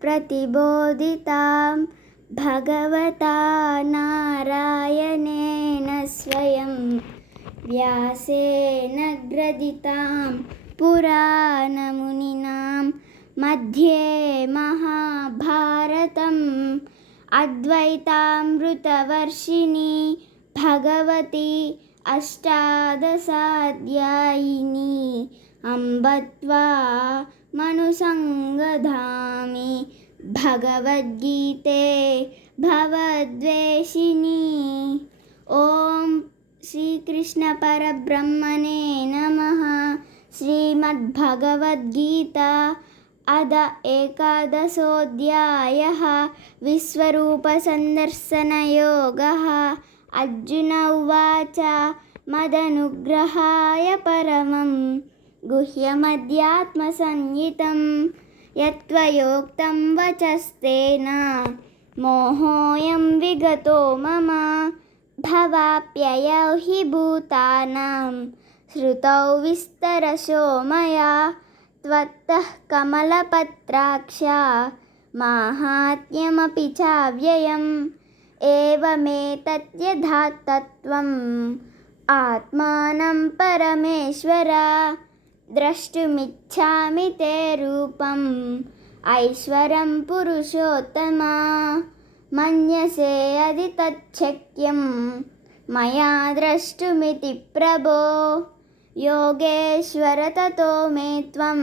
प्रतिबोधितां भगवता नारायणेन स्वयं व्यासेन ग्रथितां पुराणमुनिनां मध्ये महाभारतम् अद्वैतामृतवर्षिणी भगवती अष्टादशाध्यायिनी अम्बत्वा మనుసంగధామి భగవద్గీతే భవద్వేషిని ఓం శ్రీకృష్ణ పరబ్రహ్మణే నమ శ్రీమద్భగవద్గీత అద ఏకాదశోధ్యాయ విశ్వరూపసందర్శనయోగ అర్జున ఉవాచ మదనుగ్రహాయ పరమం गुह्यमध्यात्मसंहितं यत्त्वयोक्तं वचस्तेन। मोहोऽयं विगतो मम भवाप्ययौ हि भूतानां। श्रुतौ विस्तरशो मया त्वत्तः कमलपत्राक्षा। माहात्म्यमपि चाव्ययम् एवमेतद्यथात्तत्त्वम् आत्मानं परमेश्वर द्रष्टुमिच्छामि ते रूपम् ऐश्वरं पुरुषोत्तमा मन्यसे यदि तच्छक्यं मया द्रष्टुमिति प्रभो योगेश्वर ततो मे त्वं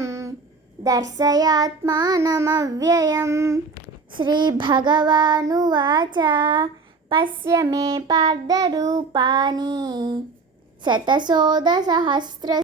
दर्शयात्मानमव्ययम् श्रीभगवानुवाच पश्य मे पार्दरूपाणि शतशोधसहस्र